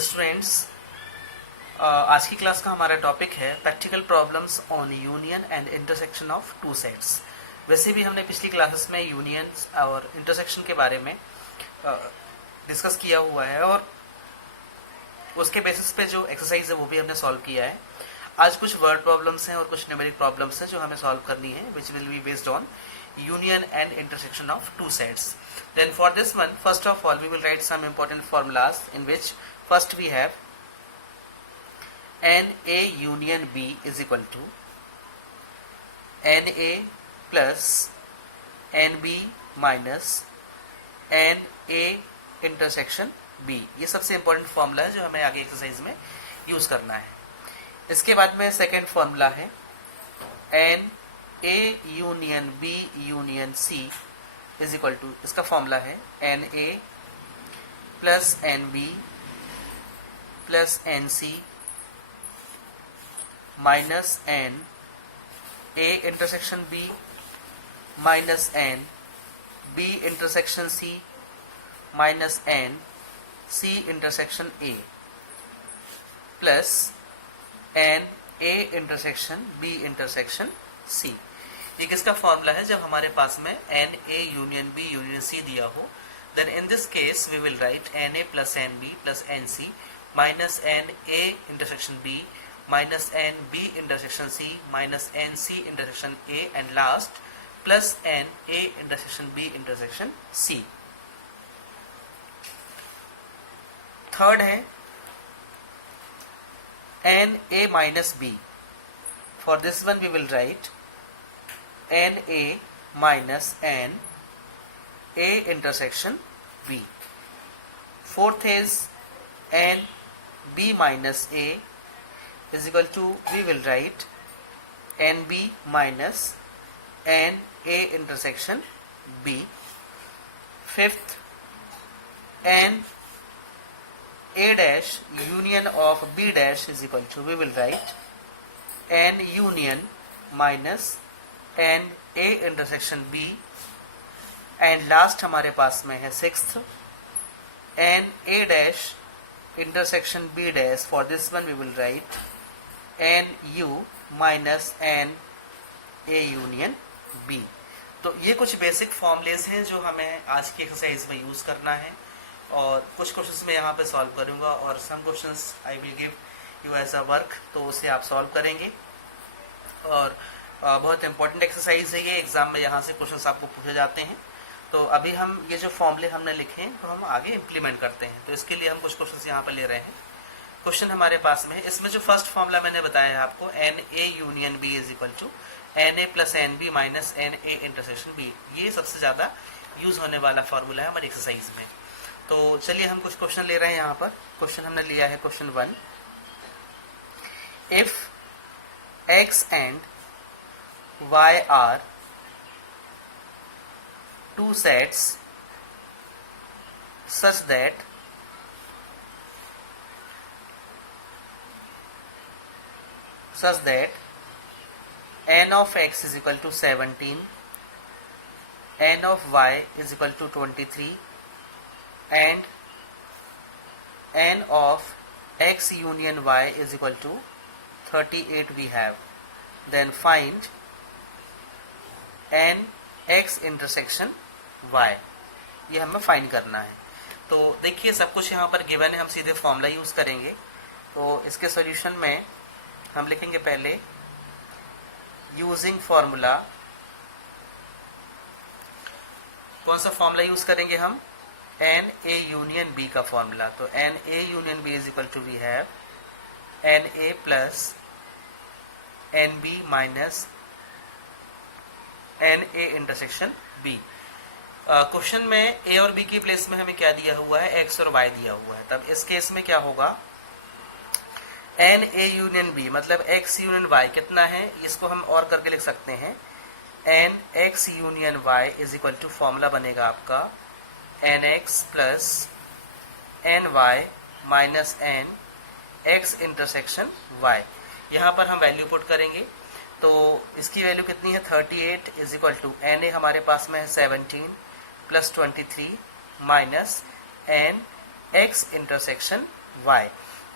Students, आज की class का हमारा टॉपिक है practical problems on union and intersection of two sets. वैसे भी हमने पिछली क्लासेस में यूनियन और इंटरसेक्शन के बारे में डिस्कस किया हुआ है और उसके बेसिस पे जो एक्सरसाइज है वो भी हमने सॉल्व किया है। आज कुछ वर्ड प्रॉब्लम्स हैं और कुछ न्यूमेरिक प्रॉब्लम्स हैं जो हमें सॉल्व करनी है, which will be based on union and intersection of two sets. Then for this one, first of all we will write some important formulas in which first we have NA union B is equal to NA plus NB minus NA intersection B। ये सबसे important formula है जो हमें आगे exercise में use करना है। इसके बाद में सेकेंड फॉर्मूला है N A union B union C is equal to, इसका फॉर्मूला है NA plus NB plus NC minus N A intersection B minus N B intersection C minus N C intersection A plus N A intersection B intersection C। ये किसका formula है? जब हमारे पास में NA union B union C दिया हो, then in this case we will write NA plus NB plus NC minus NA intersection B minus NB intersection C minus NC intersection A and last plus NA intersection B intersection C। Third है NA minus B। For this one we will write NA minus N A intersection B. Fourth is NB minus A is equal to, we will write NB minus NA intersection B. Fifth, N A dash union of B dash is equal to, we will write N union minus N A intersection B and last हमारे पास में है sixth N A dash intersection B dash। For this one we will write N U minus N A union B। तो ये कुछ basic formulas हैं जो हमें आज की एक्सरसाइज में यूज करना है और कुछ क्वेश्चंस मैं यहाँ पे सॉल्व करूँगा और some questions I will give you as a work, तो उसे आप सॉल्व करेंगे। और बहुत इंपॉर्टेंट एक्सरसाइज है ये, एग्जाम में यहाँ से क्वेश्चंस आपको पूछे जाते हैं। तो अभी हम ये जो फॉर्मूले हमने लिखे हैं तो हम आगे इम्प्लीमेंट करते हैं, तो इसके लिए हम कुछ क्वेश्चंस यहाँ पर ले रहे हैं। क्वेश्चन हमारे पास में है, इसमें जो फर्स्ट फॉर्मूला मैंने बताया है आपको NA union B is equal to NA plus NB minus NA intersection B। ये सबसे ज़्यादा यूज होने वाला फॉर्मूला है हमारी एक्सरसाइज में। तो चलिए हम कुछ क्वेश्चन ले रहे हैं यहाँ पर। क्वेश्चन हमने लिया है question 1, if X and Y are two sets such that n of x is equal to 17, n of y is equal to 23 and n of x union y is equal to 38 we have, then find n x intersection y। ये हमें find करना है। तो देखिए सब कुछ यहाँ पर गिवन है, हम सीधे फॉर्मूला यूज करेंगे। तो इसके सॉल्यूशन में हम लिखेंगे पहले यूजिंग फॉर्मूला। कौन सा फॉर्मूला यूज करेंगे हम? NA यूनियन B का फॉर्मूला। तो NA union B is equal to, we have NA plus NB minus NA intersection B। Question में A और B की प्लेस में हमें क्या दिया हुआ है? X और Y दिया हुआ है। तब इस केस में क्या होगा? NA यूनियन B मतलब X यूनियन Y कितना है? इसको हम और करके लिख सकते हैं NX union Y is equal to, formula बनेगा आपका NX plus NY minus NX intersection Y। यहाँ पर हम वैल्यू पुट करेंगे तो इसकी वैल्यू कितनी है? 38 इज इक्वल टू NA हमारे पास में है 17 plus 23 minus NX intersection y।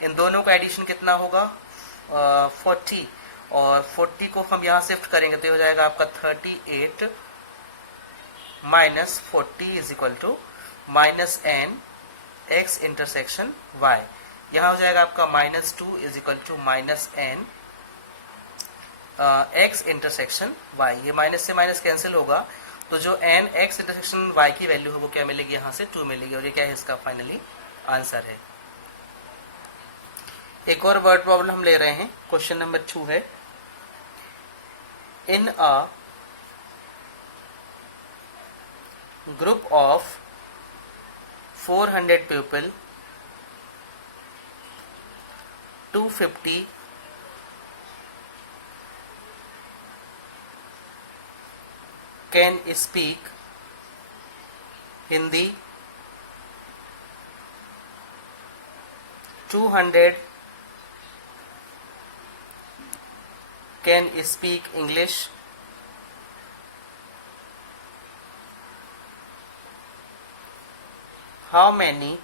इन दोनों का एडिशन कितना होगा 40, और 40 को हम यहाँ शिफ्ट करेंगे तो हो जाएगा आपका 38 minus 40 is equal to minus N X intersection y। यहाँ हो जाएगा आपका -2 is equal to minus N X intersection y। ये माइनस से माइनस कैंसिल होगा, तो जो एन एक्स इंटरसेक्शन y की वैल्यू है वो क्या मिलेगी, यहाँ से 2 मिलेगी, और ये क्या है इसका फाइनली आंसर है। एक और वर्ड प्रॉब्लम हम ले रहे हैं, क्वेश्चन नंबर 2 है। In a group of 400 people 250 can speak Hindi, 200 can speak English, how many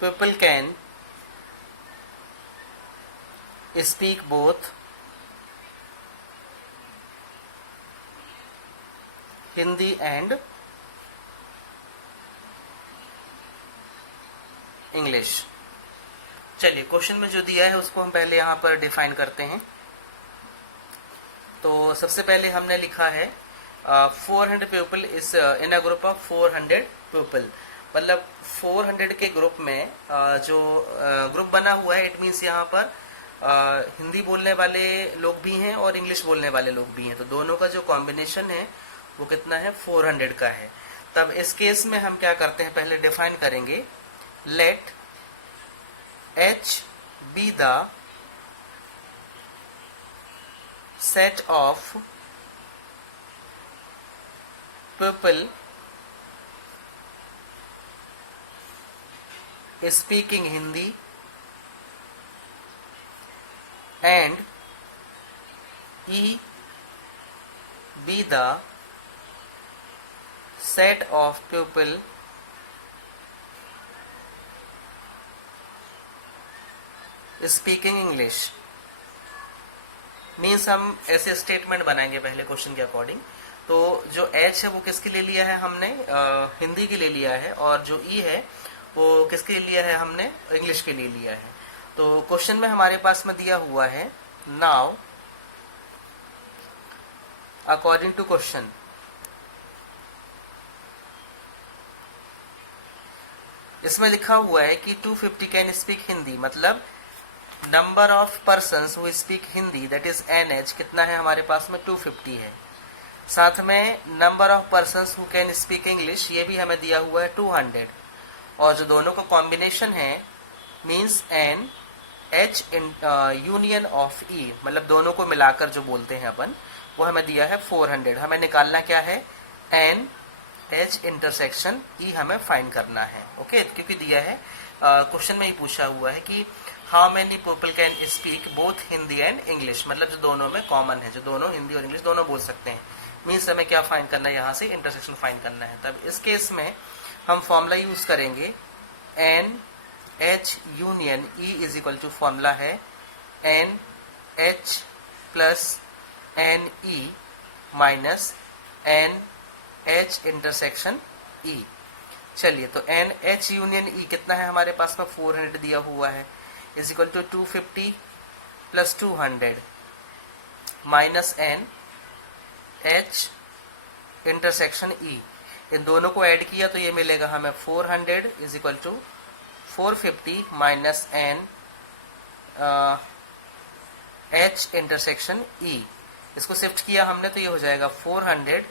people can speak both Hindi and English. चलिए क्वेश्चन में जो दिया है उसको हम पहले यहाँ पर डिफाइन करते हैं। तो सबसे पहले हमने लिखा है 400 people is in a group of 400 people, मतलब 400 के ग्रुप में जो ग्रुप बना हुआ है, इट मीन्स यहाँ पर हिंदी बोलने वाले लोग भी हैं और इंग्लिश बोलने वाले लोग भी हैं, तो दोनों का जो कॉम्बिनेशन है वो कितना है 400 का है। तब इस केस में हम क्या करते हैं, पहले डिफाइन करेंगे, let H be the set of people speaking Hindi and E be the set of people speaking English। Means हम ऐसे स्टेटमेंट बनाएंगे पहले क्वेश्चन के अकॉर्डिंग। तो जो H है वो किसके लिए लिया है हमने, हिंदी के लिए लिया है, और जो E है वो किसके लिए लिया है हमने, इंग्लिश के लिए लिया है। तो क्वेश्चन में हमारे पास में दिया हुआ है, नाउ अकॉर्डिंग टू क्वेश्चन, इसमें लिखा हुआ है कि 250 कैन स्पीक हिंदी, मतलब number of persons who speak Hindi that is NH कितना है हमारे पास में 250 है। साथ में number of persons who can speak English ये भी हमें दिया हुआ है 200, और जो दोनों का कॉम्बिनेशन है means NH union of E, मतलब दोनों को मिलाकर जो बोलते हैं अपन, वो हमें दिया है 400। हमें निकालना क्या है, NH इंटरसेक्शन E हमें फाइंड करना है। ओके, क्योंकि दिया है क्वेश्चन में ही पूछा हुआ है कि how many people can speak both Hindi and English, मतलब जो दोनों में कॉमन है, जो दोनों हिंदी और इंग्लिश दोनों बोल सकते हैं, मीन्स हमें क्या फाइंड करना है, यहाँ से इंटरसेक्शन फाइंड करना है। तब इस केस में हम फॉर्मूला यूज करेंगे, NH union E is equal to formula है NH plus NE minus NH intersection E। चलिए, तो NH यूनियन E कितना है हमारे पास में 400 दिया हुआ है, is equal to 250 plus 200 minus NH intersection E। इन दोनों को ऐड किया तो ये मिलेगा हमें 400 is equal to 450 minus NH intersection E। इसको शिफ्ट किया हमने तो ये हो जाएगा 400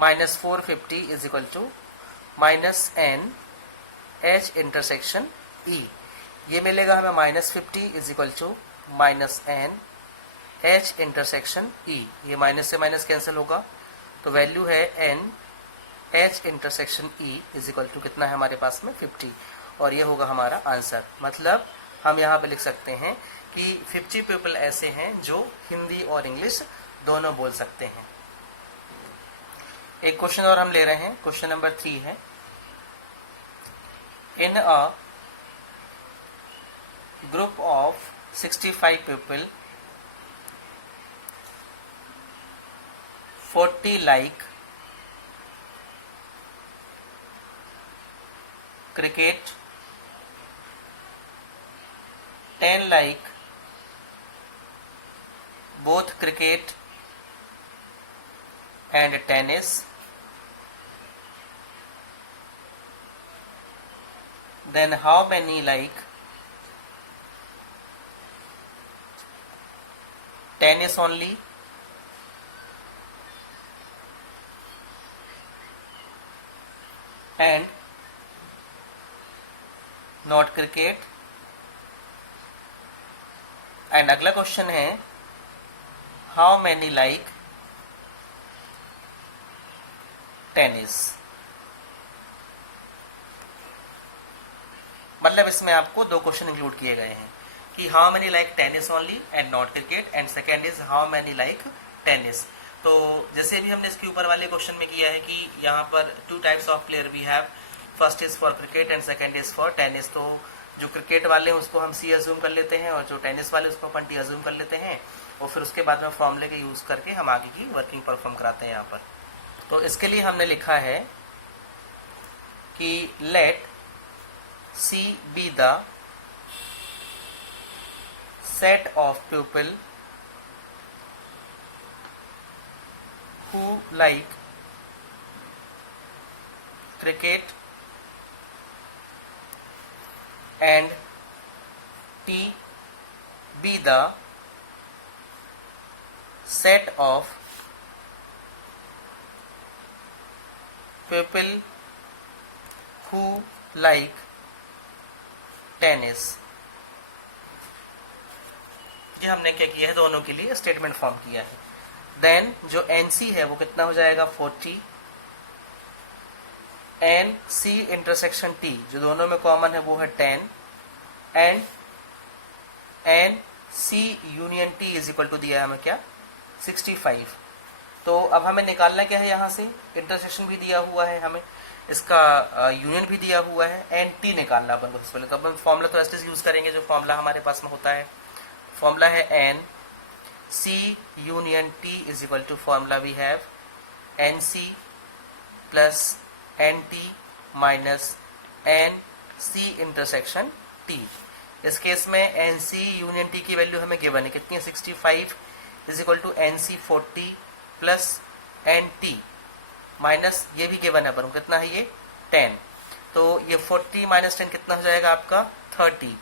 minus 450 is equal to minus NH intersection E। ये मिलेगा हमें -50 is equal to minus NH intersection E। ये माइनस से माइनस कैंसिल होगा, तो वैल्यू है NH intersection E is equal to कितना है हमारे पास में 50, और ये होगा हमारा आंसर। मतलब हम यहाँ पे लिख सकते हैं कि 50 पीपल ऐसे हैं जो हिंदी और इंग्लिश दोनों बोल सकते हैं। एक क्वेश्चन और हम ले रहे हैं, क्वेश्चन नंबर 3 है। In a group of 65 people 40 like cricket, 10 like both cricket and tennis, then how many like tennis only, and not cricket? And अगला क्वेश्चन है हाउ मैनी लाइक टेनिस। मतलब इसमें आपको दो क्वेश्चन इंक्लूड किए गए हैं कि how many like tennis only and not cricket, and second is how many like tennis. तो जैसे भी हमने इसके ऊपर वाले क्वेश्चन में किया है कि यहाँ पर 2 types of player we have, first is for cricket and second is for tennis. तो जो क्रिकेट वाले हैं उसको हम सी अज्यूम कर लेते हैं और जो टेनिस वाले उसको अपन टी अज्यूम कर लेते हैं, और फिर उसके बाद में फॉर्मूले के यूज करके हम आगे की वर्किंग परफॉर्म कराते हैं यहाँ पर। तो इसके लिए हमने लिखा है कि let C be the set of people who like cricket and T be the set of people who like tennis। ये हमने क्या किया है, दोनों के लिए स्टेटमेंट फॉर्म किया है। देन जो NC है वो कितना हो जाएगा 40, एन सी इंटरसेक्शन टी जो दोनों में कॉमन है वो है 10, and n C union T is equal to दिया है हमें क्या 65। तो अब हमें निकालना क्या है, यहाँ से इंटरसेक्शन भी दिया हुआ है हमें, इसका यूनियन भी दिया हुआ है, एन टी निकालना अपन को सबसे पहले। तो अपन फॉर्मूला तो ऐसे यूज करेंगे जो फॉर्मूला हमारे पास में होता है। फॉर्मूला है n C union T is equal to formula we have n C plus n T minus n C intersection T. इस केस में एन सी यूनियन टी की वैल्यू हमें गिवन है, कितनी है 65 is equal to n C 40 plus n T minus ये भी given है पर कितना है ये 10। तो ये 40 माइनस 10 कितना हो जाएगा आपका 30।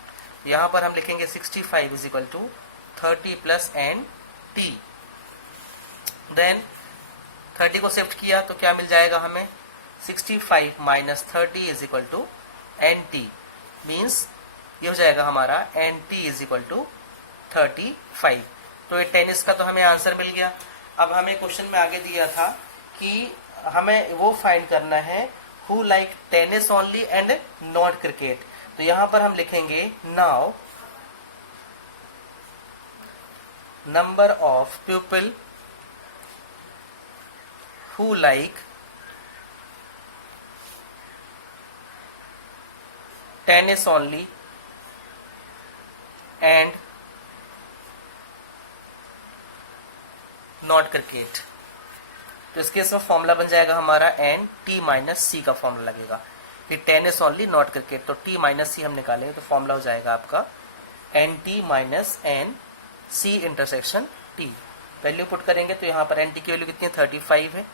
यहाँ पर हम लिखेंगे 65 is equal to 30 plus n T. Then 30 को शिफ्ट किया तो क्या मिल जाएगा हमें 65 minus 30 is equal to n T, means ये हो जाएगा हमारा n T is equal to 35। तो ये टेनिस का तो हमें आंसर मिल गया। अब हमें क्वेश्चन में आगे दिया था कि हमें वो फाइंड करना है who like tennis only and not cricket. तो यहां पर हम लिखेंगे now number of people who like tennis only and not cricket. तो इसके इसमें फॉर्मूला बन जाएगा हमारा एन टी माइनस सी का फॉर्मूला लगेगा कि टेनिस ओनली नॉट क्रिकेट। तो टी माइनस सी हम निकालेंगे तो फॉर्मूला हो जाएगा आपका n T minus n C intersection T. Value put करेंगे तो यहाँ पर एन टी की वैल्यू कितनी है 35 है,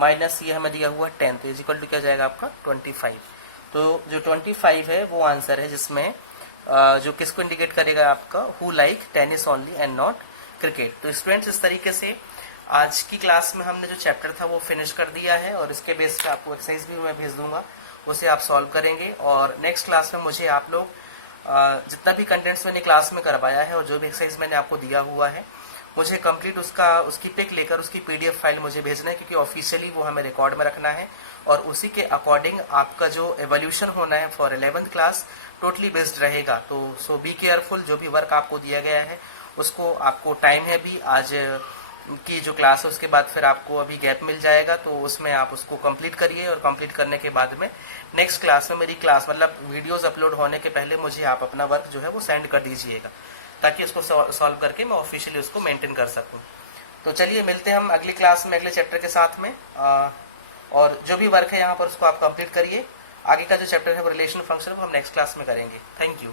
माइनस ये हमें दिया हुआ 10, तो इज इक्वल टू क्या जाएगा आपका 25। तो जो 25 है वो आंसर है जिसमें जो किसको इंडिकेट करेगा आपका who like tennis only and not cricket. तो स्टूडेंट्स इस तरीके से आज की क्लास में हमने जो चैप्टर था वो फिनिश कर दिया है और इसके बेस पे आपको एक्सरसाइज भी मैं भेज दूंगा, उसे आप सॉल्व करेंगे। और नेक्स्ट क्लास में मुझे आप लोग जितना भी कंटेंट्स मैंने क्लास में करवाया है और जो भी एक्सरसाइज मैंने आपको दिया हुआ है मुझे कंप्लीट उसकी पिक लेकर उसकी पीडीएफ फाइल मुझे भेजना है, क्योंकि ऑफिशियली वो हमें रिकॉर्ड में रखना है और उसी के अकॉर्डिंग आपका जो एवोल्यूशन होना है for 11th class totally based रहेगा। तो सो बी केयरफुल, जो भी वर्क आपको दिया गया है उसको आपको टाइम है भी आज की जो क्लास है उसके बाद फिर आपको अभी गैप मिल जाएगा, तो उसमें आप उसको कंप्लीट करिए और कंप्लीट करने के बाद में नेक्स्ट क्लास में मेरी क्लास मतलब वीडियोस अपलोड होने के पहले मुझे आप अपना वर्क जो है वो सेंड कर दीजिएगा, ताकि उसको सॉल्व करके मैं ऑफिशियली उसको मेंटेन कर सकूं। तो चलिए मिलते हैं हम अगली क्लास में अगले चैप्टर के साथ में, और जो भी वर्क है यहाँ पर उसको आप कंप्लीट करिए। आगे का जो चैप्टर है वो रिलेशन फंक्शन वो हम नेक्स्ट क्लास में करेंगे। Thank you.